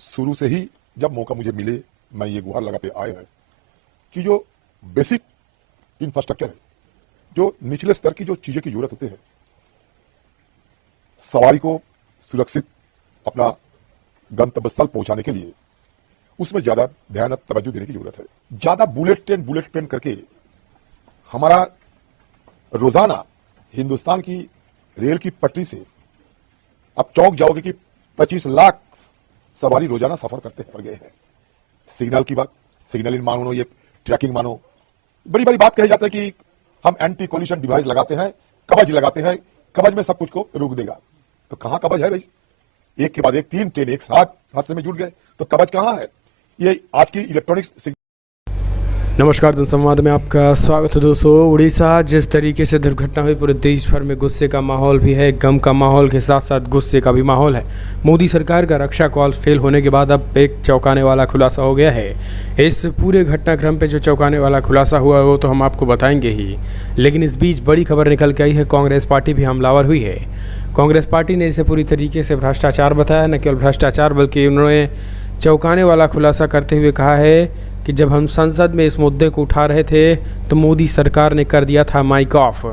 शुरू से ही जब मौका मुझे मिले मैं ये गुहार लगाते आए हैं कि जो बेसिक इंफ्रास्ट्रक्चर है, जो निचले स्तर की जो चीजें की जरूरत होती है, सवारी को सुरक्षित अपना गंतव्य स्थल पहुंचाने के लिए उसमें ज्यादा ध्यान तवज्जो देने की जरूरत है। ज्यादा बुलेट ट्रेन करके हमारा रोजाना हिंदुस्तान की रेल की पटरी से अब चौंक जाओगे कि 25 लाख सवारी रोजाना सफर करते पड़ गए हैं। सिग्नल की बात, सिग्नल इन मानो, ये ट्रैकिंग मानो, बड़ी बड़ी बात कही जाती है कि हम एंटी कोलिशन डिवाइस लगाते हैं, कवच लगाते हैं, कवच में सब कुछ को रोक देगा। तो कहां कवच है भाई? एक के बाद एक 3 ट्रेन एक साथ हादसे में जुट गए, तो कवच कहां है? ये आज की इलेक्ट्रॉनिक्स। नमस्कार, जनसंवाद में आपका स्वागत है दोस्तों। उड़ीसा जिस तरीके से दुर्घटना हुई, पूरे देश भर में गुस्से का माहौल भी है, गम का माहौल के साथ साथ गुस्से का भी माहौल है। मोदी सरकार का रक्षा कॉल फेल होने के बाद अब एक चौंकाने वाला खुलासा हो गया है। इस पूरे घटनाक्रम पे जो चौंकाने वाला खुलासा हुआ है वो तो हम आपको बताएंगे ही, लेकिन इस बीच बड़ी खबर निकल के आई है, कांग्रेस पार्टी भी हमलावर हुई है। कांग्रेस पार्टी ने इसे पूरी तरीके से भ्रष्टाचार बताया। न केवल भ्रष्टाचार बल्कि उन्होंने चौंकाने वाला खुलासा करते हुए कहा है कि जब हम संसद में इस मुद्दे को उठा रहे थे तो मोदी सरकार ने कर दिया था माइक ऑफ।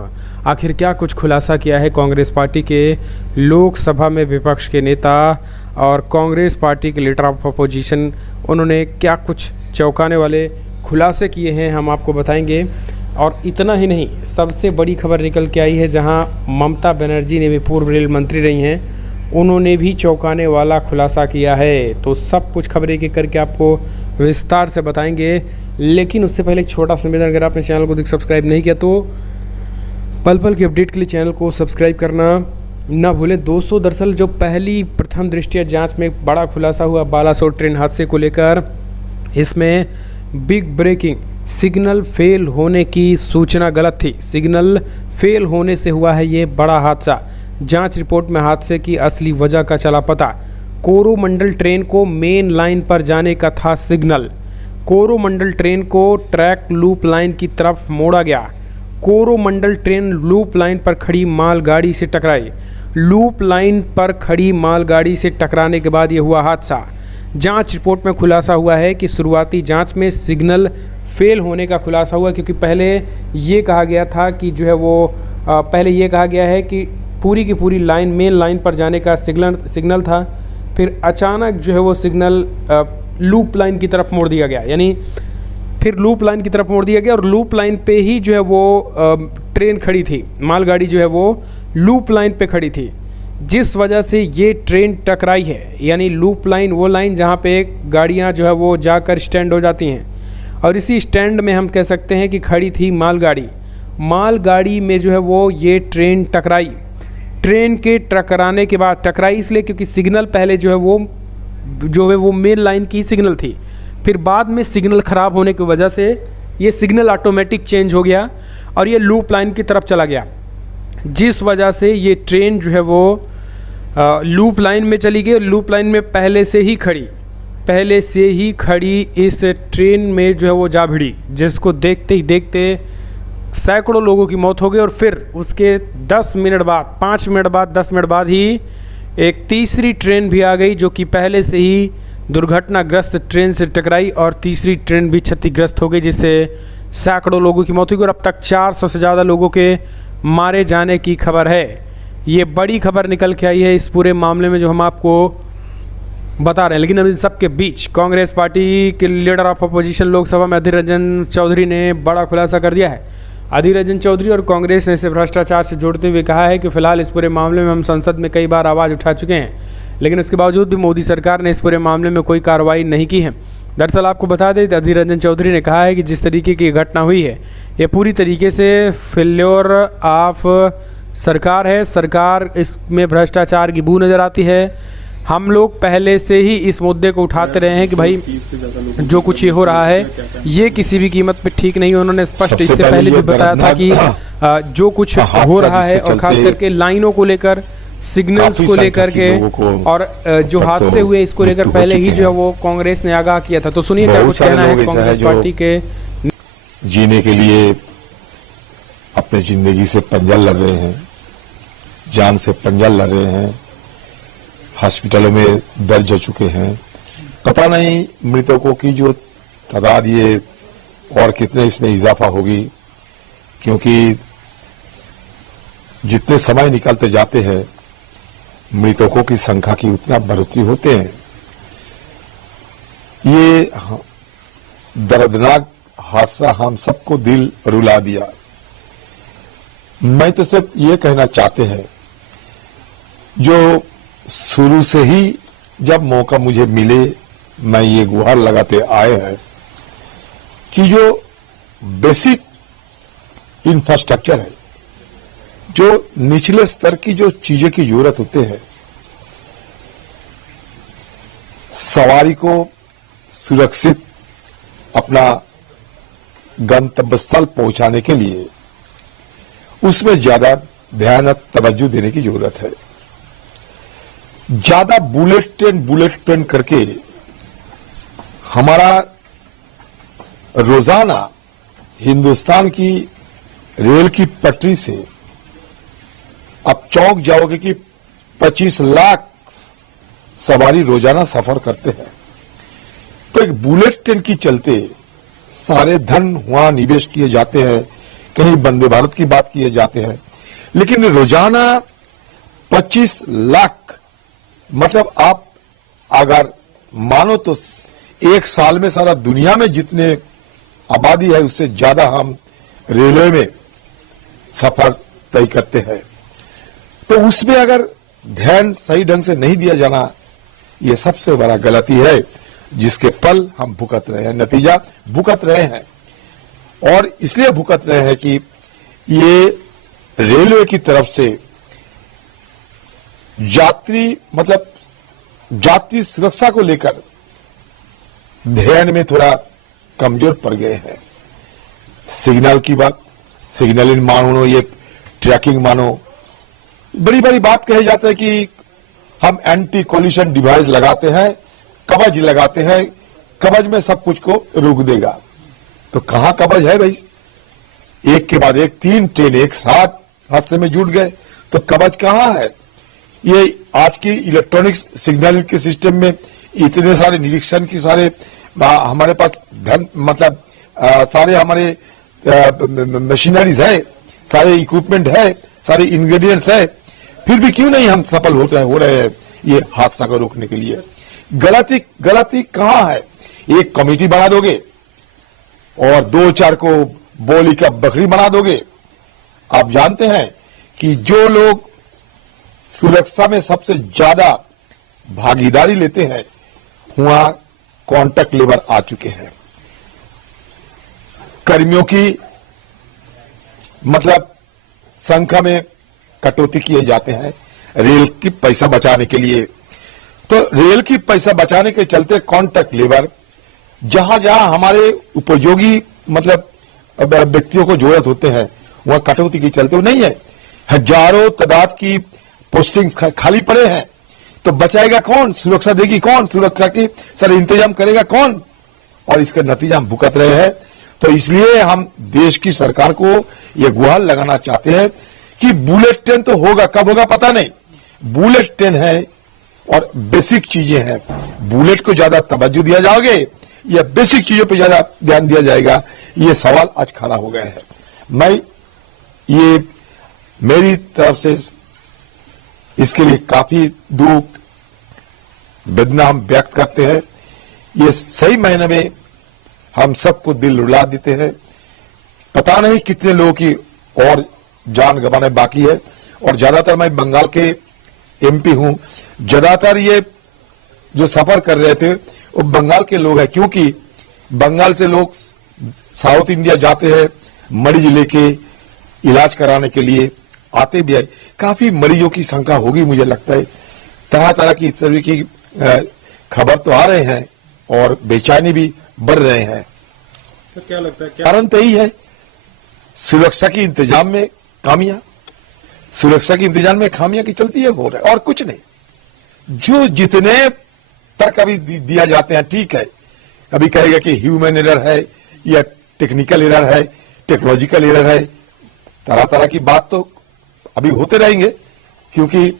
आखिर क्या कुछ खुलासा किया है कांग्रेस पार्टी के लोकसभा में विपक्ष के नेता और कांग्रेस पार्टी के लीडर ऑफ अपोजिशन, उन्होंने क्या कुछ चौंकाने वाले खुलासे किए हैं हम आपको बताएंगे। और इतना ही नहीं, सबसे बड़ी खबर निकल के आई है जहां ममता बनर्जी ने भी पूर्व रेल मंत्री रही हैं, उन्होंने भी चौंकाने वाला खुलासा किया है। तो सब कुछ खबरें एक एक करके आपको विस्तार से बताएंगे, लेकिन उससे पहले एक छोटा सा निवेदन, अगर आपने चैनल को सब्सक्राइब नहीं किया तो पल पल की अपडेट के लिए चैनल को सब्सक्राइब करना ना भूलें। दोस्तों, दरअसल जो प्रथम दृष्टया जांच में एक बड़ा खुलासा हुआ बालासोर ट्रेन हादसे को लेकर, इसमें बिग ब्रेकिंग, सिग्नल फेल होने की सूचना गलत थी। सिग्नल फेल होने से हुआ है ये बड़ा हादसा। जांच रिपोर्ट में हादसे की असली वजह का चला पता। कोरोमंडल ट्रेन को मेन लाइन पर जाने का था सिग्नल। कोरोमंडल ट्रेन को ट्रैक लूप लाइन की तरफ मोड़ा गया। कोरोमंडल ट्रेन लूप लाइन पर खड़ी मालगाड़ी से टकराई। लूप लाइन पर खड़ी मालगाड़ी से टकराने के बाद ये हुआ हादसा। जांच रिपोर्ट में खुलासा हुआ है कि शुरुआती जांच में सिग्नल फेल होने का खुलासा हुआ, क्योंकि पहले ये कहा गया था कि जो है वो पहले ये कहा गया है कि पूरी की पूरी लाइन मेन लाइन पर जाने का सिग्नल था, फिर अचानक जो है वो सिग्नल लूप लाइन की तरफ मोड़ दिया गया, यानी फिर लूप लाइन की तरफ मोड़ दिया गया और लूप लाइन पे ही जो है वो ट्रेन खड़ी थी, मालगाड़ी जो है वो लूप लाइन पे खड़ी थी, जिस वजह से ये ट्रेन टकराई है। यानी लूप लाइन वो लाइन जहाँ पे गाड़ियाँ जो है वो जाकर स्टैंड हो जाती हैं, और इसी स्टैंड में हम कह सकते हैं कि खड़ी थी मालगाड़ी। मालगाड़ी में जो है वो ये ट्रेन टकराई। ट्रेन के टकराने के बाद, टकराई इसलिए क्योंकि सिग्नल पहले जो है वो मेन लाइन की सिग्नल थी, फिर बाद में सिग्नल ख़राब होने की वजह से ये सिग्नल ऑटोमेटिक चेंज हो गया और ये लूप लाइन की तरफ चला गया, जिस वजह से ये ट्रेन जो है वो लूप लाइन में चली गई। लूप लाइन में पहले से ही खड़ी इस ट्रेन में जो है वो जा भिड़ी, जिसको देखते ही देखते सैकड़ों लोगों की मौत हो गई। और फिर उसके 10 मिनट बाद, 5 मिनट बाद, 10 मिनट बाद ही एक तीसरी ट्रेन भी आ गई, जो कि पहले से ही दुर्घटनाग्रस्त ट्रेन से टकराई और तीसरी ट्रेन भी क्षतिग्रस्त हो गई, जिससे सैकड़ों लोगों की मौत हुई और अब तक 400 से ज़्यादा लोगों के मारे जाने की खबर है। ये बड़ी खबर निकल के आई है इस पूरे मामले में जो हम आपको बता रहे हैं। लेकिन अब इन सब के बीच कांग्रेस पार्टी के लीडर ऑफ अपोजिशन लोकसभा में अधीर रंजन चौधरी ने बड़ा खुलासा कर दिया है। अधीर रंजन चौधरी और कांग्रेस ने इसे भ्रष्टाचार से जोड़ते हुए कहा है कि फिलहाल इस पूरे मामले में हम संसद में कई बार आवाज़ उठा चुके हैं, लेकिन उसके बावजूद भी मोदी सरकार ने इस पूरे मामले में कोई कार्रवाई नहीं की है। दरअसल आपको बता दें, अधीर रंजन चौधरी ने कहा है कि जिस तरीके की घटना हुई है ये पूरी तरीके से फेल्योर ऑफ सरकार है। सरकार इसमें भ्रष्टाचार की बू नज़र आती है। हम लोग पहले से ही इस मुद्दे को उठाते रहे हैं कि भाई जो कुछ ये हो रहा है ये किसी भी कीमत पे ठीक नहीं है। उन्होंने स्पष्ट इससे पहले भी बताया था कि जो कुछ हो रहा है, और खास करके लाइनों को लेकर, सिग्नल्स को लेकर के, और जो हादसे हुए इसको लेकर पहले ही जो है वो कांग्रेस ने आगाह किया था। तो सुनिए क्या कुछ कहना है कांग्रेस पार्टी के। जीने के लिए अपने जिंदगी से पंजा लड़ रहे हैं, जान से पंजा लड़ रहे हैं, हॉस्पिटलों में दर्ज हो चुके हैं, पता नहीं मृतकों की जो तादाद ये और कितने इसमें इजाफा होगी, क्योंकि जितने समय निकलते जाते हैं मृतकों की संख्या की उतना बढ़ोतरी होते हैं। ये दर्दनाक हादसा हम सबको दिल रुला दिया। मैं तो सिर्फ ये कहना चाहते हैं, जो शुरू से ही जब मौका मुझे मिले मैं ये गुहार लगाते आए हैं कि जो बेसिक इंफ्रास्ट्रक्चर है, जो निचले स्तर की जो चीजें की जरूरत होते हैं, सवारी को सुरक्षित अपना गंतव्य स्थल पहुंचाने के लिए उसमें ज्यादा ध्यान और तवज्जो देने की जरूरत है। ज्यादा बुलेट ट्रेन करके हमारा रोजाना हिंदुस्तान की रेल की पटरी से अब चौंक जाओगे कि 25 लाख सवारी रोजाना सफर करते हैं। तो एक बुलेट ट्रेन की चलते सारे धन वहां निवेश किए जाते हैं, कहीं वंदे भारत की बात किए जाते हैं, लेकिन रोजाना 25 लाख मतलब आप अगर मानो तो एक साल में सारा दुनिया में जितने आबादी है उससे ज्यादा हम रेलवे में सफर तय करते हैं। तो उसमें अगर ध्यान सही ढंग से नहीं दिया जाना, यह सबसे बड़ा गलती है जिसके फल हम भुगत रहे हैं, नतीजा भुगत रहे हैं। और इसलिए भुगत रहे हैं कि ये रेलवे की तरफ से यात्री सुरक्षा को लेकर ध्यान में थोड़ा कमजोर पड़ गए हैं। सिग्नल की बात, सिग्नलिंग मानो, ये ट्रैकिंग मानो, बड़ी बड़ी बात कही जाती है कि हम एंटी कोलिशन डिवाइस लगाते हैं, कवच लगाते हैं, कवच में सब कुछ को रोक देगा। तो कहां कवच है भाई? एक के बाद एक 3 ट्रेन एक साथ हादसे में जुट गए, तो कवच कहां है? ये आज की इलेक्ट्रॉनिक सिग्नल के सिस्टम में इतने सारे निरीक्षण की सारे हमारे पास धन मतलब सारे हमारे मशीनरीज है, सारे इक्विपमेंट है, सारे इंग्रेडिएंट्स है, फिर भी क्यों नहीं हम सफल हो रहे हैं ये हादसा को रोकने के लिए? गलती कहां है? एक कमेटी बना दोगे और 2-4 को बोली का बकरी बना दोगे। आप जानते हैं कि जो लोग सुरक्षा में सबसे ज्यादा भागीदारी लेते हैं वहां कॉन्ट्रैक्ट लेबर आ चुके हैं। कर्मियों की मतलब संख्या में कटौती किए जाते हैं रेल की पैसा बचाने के लिए। तो रेल की पैसा बचाने के चलते कॉन्ट्रैक्ट लेबर जहां जहां हमारे उपयोगी मतलब व्यक्तियों को जरूरत होते हैं वहां कटौती के चलते वो नहीं है। हजारों तादाद की पोस्टिंग खाली पड़े हैं, तो बचाएगा कौन? सुरक्षा देगी कौन? सुरक्षा की सारे इंतजाम करेगा कौन? और इसका नतीजा हम भुगत रहे हैं। तो इसलिए हम देश की सरकार को यह गुहार लगाना चाहते हैं कि बुलेट ट्रेन तो होगा, कब होगा पता नहीं, बुलेट ट्रेन है और बेसिक चीजें हैं। बुलेट को ज्यादा तवज्जो दिया जाओगे या बेसिक चीजों पर ज्यादा ध्यान दिया जाएगा, ये सवाल आज खड़ा हो गया है। मैं ये मेरी तरफ से इसके लिए काफी दुख वेदना हम व्यक्त करते हैं। ये सही मायने में हम सबको दिल रुला देते हैं। पता नहीं कितने लोगों की और जान गंवाने बाकी है। और ज्यादातर मैं बंगाल के एमपी हूं, ज्यादातर ये जो सफर कर रहे थे वो बंगाल के लोग हैं, क्योंकि बंगाल से लोग साउथ इंडिया जाते हैं मरीज लेके इलाज कराने के लिए आते भी है। काफी मरीजों की संख्या होगी मुझे लगता है। तरह तरह की इस तरह की खबर तो आ रहे हैं और बेचैनी भी बढ़ रहे हैं। तो क्या लगता है कारण तो यही है, सुरक्षा की इंतजाम में खामियां, सुरक्षा के इंतजाम में खामियां की चलती है हो रहा है और कुछ नहीं। जो जितने तर्क अभी दिया जाते हैं ठीक है, अभी कहेगा कि ह्यूमन एरर है या टेक्निकल एरर है, टेक्नोलॉजिकल एरर है, तरह तरह की बात तो अभी होते रहेंगे, क्योंकि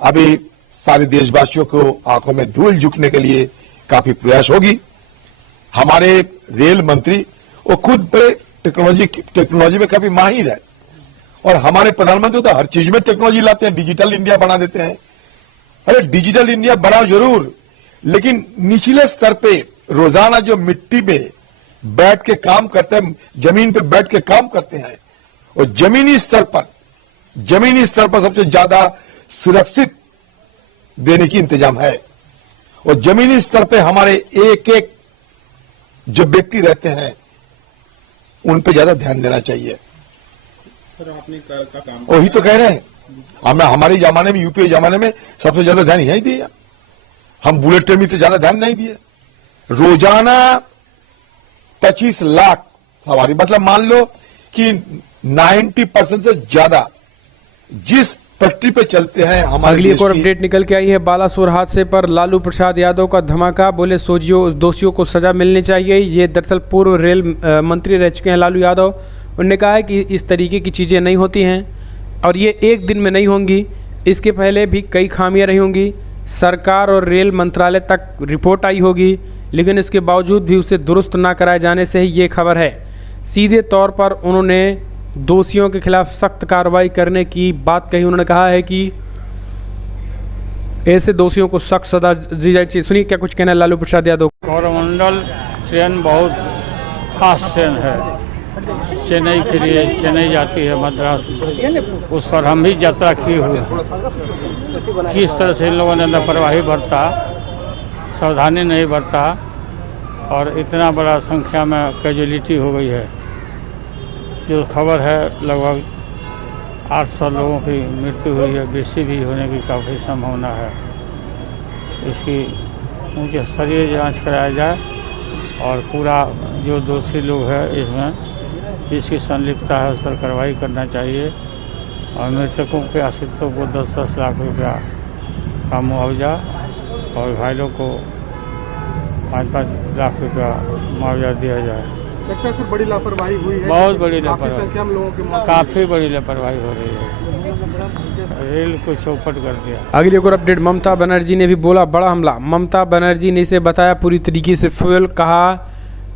अभी सारे देशवासियों को आंखों में धूल झुकने के लिए काफी प्रयास होगी। हमारे रेल मंत्री वो खुद बड़े टेक्नोलॉजी में काफी माहिर है और हमारे प्रधानमंत्री तो हर चीज में टेक्नोलॉजी लाते हैं, डिजिटल इंडिया बना देते हैं। अरे डिजिटल इंडिया बनाओ जरूर, लेकिन निचले स्तर पे रोजाना जो मिट्टी में बैठ के काम करते हैं, जमीन पे बैठ के काम करते हैं, और जमीनी स्तर पर सबसे ज्यादा सुरक्षित देने की इंतजाम है। और जमीनी स्तर पे हमारे एक एक जो व्यक्ति रहते हैं उन पे ज्यादा ध्यान देना चाहिए। आपने का काम वही तो कह रहे हैं, हमारे जमाने में, यूपीए जमाने में सबसे ज्यादा ध्यान यही दिया। हम बुलेट ट्रेन में तो ज्यादा ध्यान नहीं दिए। रोजाना 25 लाख सवारी, मतलब मान लो कि 90% से ज्यादा जिस पटरी पे चलते हैं हमारे। अगली एक और अपडेट निकल के आई है। बालासोर हादसे पर लालू प्रसाद यादव का धमाका, बोले दोषियों को सजा मिलनी चाहिए। ये दरअसल पूर्व रेल मंत्री रह चुके हैं लालू यादव। उन्होंने कहा है कि इस तरीके की चीज़ें नहीं होती हैं और ये एक दिन में नहीं होंगी, इसके पहले भी कई खामियां रही होंगी। सरकार और रेल मंत्रालय तक रिपोर्ट आई होगी, लेकिन इसके बावजूद भी उसे दुरुस्त ना कराए जाने से ही ये खबर है। सीधे तौर पर उन्होंने दोषियों के खिलाफ सख्त कार्रवाई करने की बात कही। उन्होंने कहा है कि ऐसे दोषियों को सख्त सजा दी जानी चाहिए। सुनिए क्या कुछ कहना है लालू प्रसाद यादव। कोरोमंडल ट्रेन बहुत खास ट्रेन है, चेन्नई के लिए, चेन्नई जाती है मद्रास, उस पर हम भी यात्रा किए हुए हैं। किस तरह से इन लोगों ने लापरवाही बरता, सावधानी नहीं बरता और इतना बड़ा संख्या में कैजुअलिटी हो गई है। जो खबर है लगभग 800 लोगों की मृत्यु हुई है, बेसी भी होने की काफ़ी संभावना है। इसकी उच्च स्तरीय जांच कराया जाए और पूरा जो दोषी लोग हैं इसमें जिसकी संलिप्तता है उस पर कार्रवाई करना चाहिए और मृतकों के आश्रितों को 10-10 लाख रुपया का मुआवजा और घायलों को 5-5 लाख रुपया मुआवजा दिया जाए। लगता है सर बड़ी लापरवाही हुई है, बहुत बड़ी काफी लापरवाही, संख्या में लोगों की काफ़ी बड़ी लापरवाही हो रही है। रेल को चौपट कर दिया। अगली एक और अपडेट, ममता बनर्जी ने भी बोला बड़ा हमला। ममता बनर्जी ने इसे बताया पूरी तरीके से फ्यूल, कहा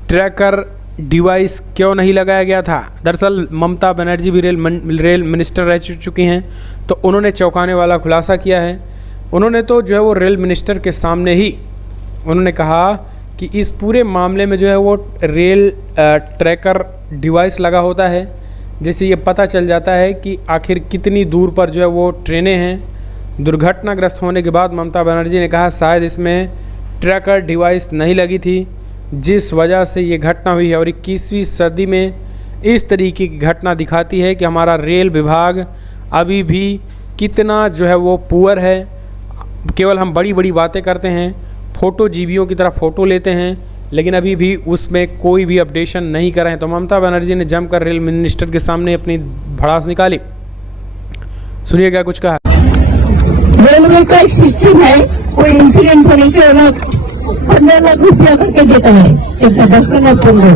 ट्रैकर डिवाइस क्यों नहीं लगाया गया था। दरअसल ममता बनर्जी भी रेल मिनिस्टर रह चुकी हैं, तो उन्होंने चौंकाने वाला खुलासा किया है। उन्होंने तो जो है वो रेल मिनिस्टर के सामने ही उन्होंने कहा कि इस पूरे मामले में जो है वो रेल ट्रैकर डिवाइस लगा होता है, जिससे ये पता चल जाता है कि आखिर कितनी दूर पर जो है वो ट्रेनें हैं। दुर्घटनाग्रस्त होने के बाद ममता बनर्जी ने कहा शायद इसमें ट्रैकर डिवाइस नहीं लगी थी, जिस वजह से ये घटना हुई है। और 21वीं सदी में इस तरीके की घटना दिखाती है कि हमारा रेल विभाग अभी भी कितना जो है वो पुअर है। केवल हम बड़ी बड़ी बातें करते हैं, फ़ोटो जीवियों की तरह फ़ोटो लेते हैं, लेकिन अभी भी उसमें कोई भी अपडेशन नहीं कर रहे हैं। तो ममता बनर्जी ने जमकर रेल मिनिस्टर के सामने अपनी भड़ास निकाली। सुनिए क्या कुछ कहा। रेलवे का एक सिस्टम है, कोई इंसिडेंट होने से वो लोग 15 लाख रुपया करके देता है, एक 10 मिनट 15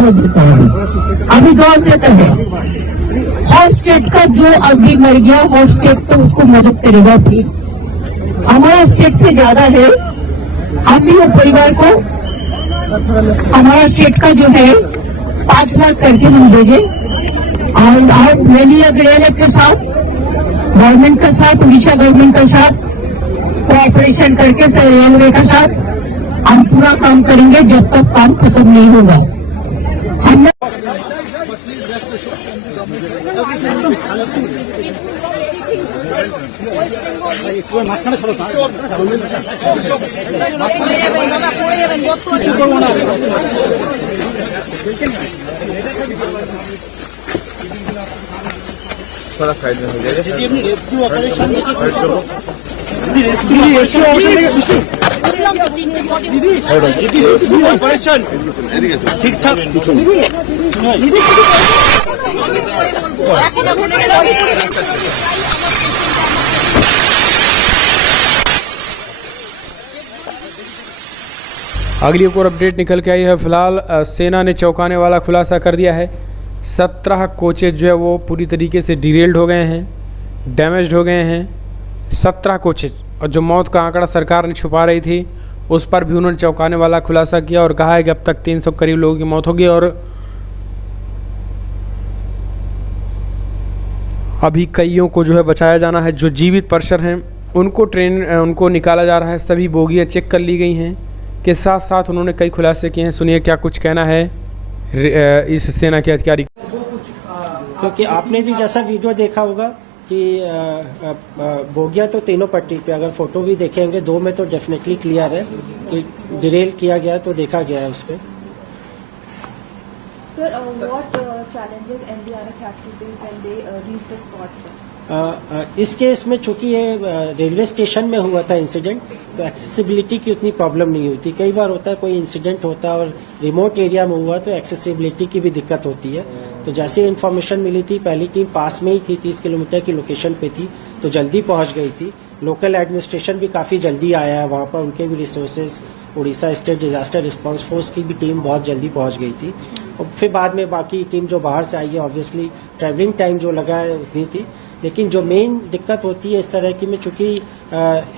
10 देता है, अभी 10 देता है। हॉट स्टेट का जो अभी मर गया, हॉट स्टेट तो उसको मदद करेगा। फिर हमारा स्टेट से ज्यादा है, हम भी वो परिवार को हमारा स्टेट का जो है 5 लाख करके हम देंगे। और मैंने रेलवे के साथ, गवर्नमेंट के साथ, उड़ीसा गवर्नमेंट के साथ कोऑपरेशन करके रेलवे के साथ हम पूरा काम करेंगे जब तक काम खत्म नहीं होगा। हमने थोड़ा साइड में हो जाएगा। ऑपरेशन ठीक ठाक अगली एक और अपडेट निकल के आई है। फिलहाल सेना ने चौंकाने वाला खुलासा कर दिया है। 17 कोचेज जो है वो पूरी तरीके से डिरेल्ड हो गए हैं, डैमेज्ड हो गए हैं। 17 कोचेज और जो मौत का आंकड़ा सरकार ने छुपा रही थी उस पर भी उन्होंने चौंकाने वाला खुलासा किया और कहा है कि अब तक 300 करीब लोगों की मौत होगी और अभी कईयों को जो है बचाया जाना है। जो जीवित पर्सन हैं उनको निकाला जा रहा है। सभी बोगियां चेक कर ली गई हैं। के साथ साथ उन्होंने कई खुलासे किए हैं। सुनिए क्या कुछ कहना है इस सेना के अधिकारी। क्योंकि आपने भी जैसा वीडियो देखा होगा कि बोगियां तो तीनों पट्टी पे, अगर फोटो भी देखेंगे 2 में तो डेफिनेटली क्लियर है कि डिरेल किया गया तो देखा गया है उसमें। Sir, what challenges NDRF has to face when they reach the spot, sir? इस केस में चूंकि ये रेलवे स्टेशन में हुआ था इंसिडेंट, तो एक्सेसिबिलिटी की उतनी प्रॉब्लम नहीं होती। कई बार होता है कोई इंसिडेंट होता है और रिमोट एरिया में हुआ तो एक्सेसिबिलिटी की भी दिक्कत होती है। तो जैसे इन्फॉर्मेशन मिली थी, पहली टीम पास में ही थी, 30 किलोमीटर की लोकेशन पे थी, तो जल्दी पहुंच गई थी। लोकल एडमिनिस्ट्रेशन भी काफी जल्दी आया है वहां पर, उनके भी resources, Orissa state disaster response force की भी टीम बहुत जल्दी पहुंच गई थी। और फिर बाद में बाकी टीम जो बाहर से आई है, ऑब्वियसली ट्रैवलिंग टाइम जो लगा है उतनी थी। लेकिन जो मेन दिक्कत होती है इस तरह की में, चूंकि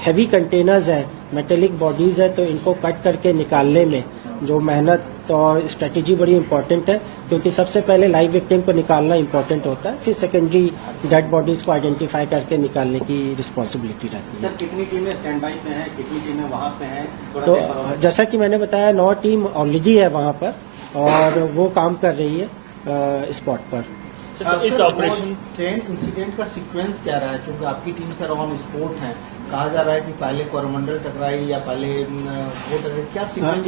हैवी कंटेनर्स है, मेटेलिक बॉडीज है, तो इनको कट करके निकालने में जो मेहनत और स्ट्रेटेजी बड़ी इंपॉर्टेंट है, क्योंकि सबसे पहले लाइव विक्टिम को निकालना इंपॉर्टेंट होता है, फिर सेकेंडरी डेड बॉडीज को आइडेंटिफाई करके निकालने की रिस्पॉन्सिबिलिटी रहती है। सर, कितनी टीमें स्टैंड बाई पे हैं, कितनी टीमें वहाँ पे हैं? तो जैसा कि मैंने बताया 9 टीम ऑलरेडी है वहाँ पर और वो काम कर रही है स्पॉट पर। इस ऑपरेशन ट्रेन इंसिडेंट का सीक्वेंस क्या रहा है? क्योंकि आपकी टीम सर ऑन स्पॉट है, कहा जा रहा है कि पहले कोरोमंडल टकराई या पहले वो टकराई, क्या सीक्वेंस?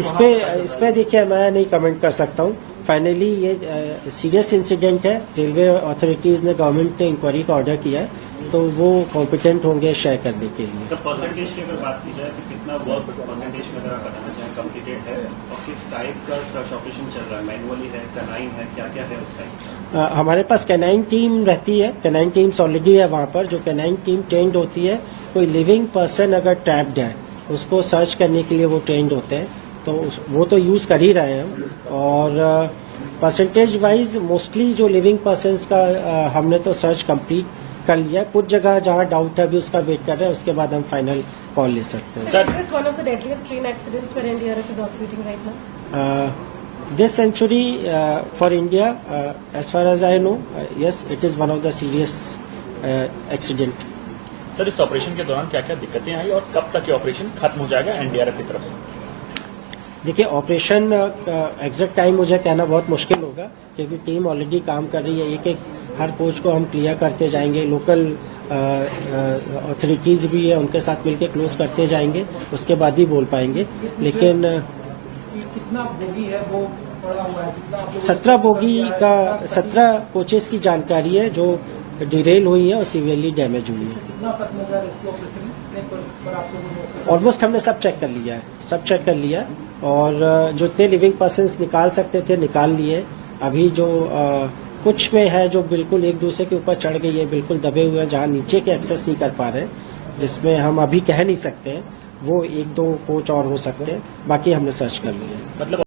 इस पे देखिए मैं नहीं कमेंट कर सकता हूँ। फाइनली ये सीरियस इंसिडेंट है। रेलवे अथॉरिटीज ने, गवर्नमेंट ने इंक्वायरी का ऑर्डर किया है, तो वो कॉम्पिटेंट होंगे शेयर करने के लिए। सर, परसेंटेज की अगर बात की जाए तो कितना वर्क परसेंटेज में अगर आप बताना चाहें कंप्लीटेड है और किस टाइप का सर्च ऑपरेशन चल रहा है? मैनुअली है, कैनाइन है, क्या क्या है उस टाइम? हमारे पास कैनाइन टीम रहती है, कैनाइन टीम्स ऑलरेडी है वहाँ पर। जो कैनाइन टीम ट्रेंड होती है, कोई लिविंग पर्सन अगर ट्रैप्ड है उसको सर्च करने के लिए वो ट्रेंड होते हैं, तो वो तो यूज कर ही रहे हैं हम। और परसेंटेज वाइज मोस्टली जो लिविंग पर्सन्स का हमने तो सर्च कंप्लीट कर लिया। कुछ जगह जहाँ डाउट है अभी उसका वेट कर रहे हैं, उसके बाद हम फाइनल कॉल ले सकते हैं। Sir, is this one of the deadliest train accidents where NDRF is operating right now? This century for India, as far as I know, yes, it is one of the serious accident. Sir, इस operation के दौरान क्या क्या दिक्कतें आई और कब तक ये ऑपरेशन खत्म हो जाएगा एनडीआरएफ की तरफ से? देखिए, ऑपरेशन एग्जैक्ट टाइम मुझे कहना बहुत मुश्किल होगा, क्योंकि टीम ऑलरेडी काम कर रही है। एक हर कोच को हम क्लियर करते जाएंगे, लोकल अथॉरिटीज भी है उनके साथ मिलकर क्लोज करते जाएंगे, उसके बाद ही बोल पाएंगे। लेकिन कितना बोगी है वो पड़ा हुआ है? 17 बोगी का 17 कोचेस की जानकारी है जो डिरेल हुई है और सीवियरली डैमेज हुई है। ऑलमोस्ट हमने सब चेक कर लिया है, और जो इतने लिविंग पर्सन्स निकाल सकते थे निकाल लिए। अभी जो कुछ में है जो बिल्कुल एक दूसरे के ऊपर चढ़ गई है, बिल्कुल दबे हुए हैं, जहाँ नीचे के एक्सेस नहीं कर पा रहे, जिसमें हम अभी कह नहीं सकते हैं, वो 1-2 कोच और हो सकते हैं। बाकी हमने सर्च कर लिया। मतलब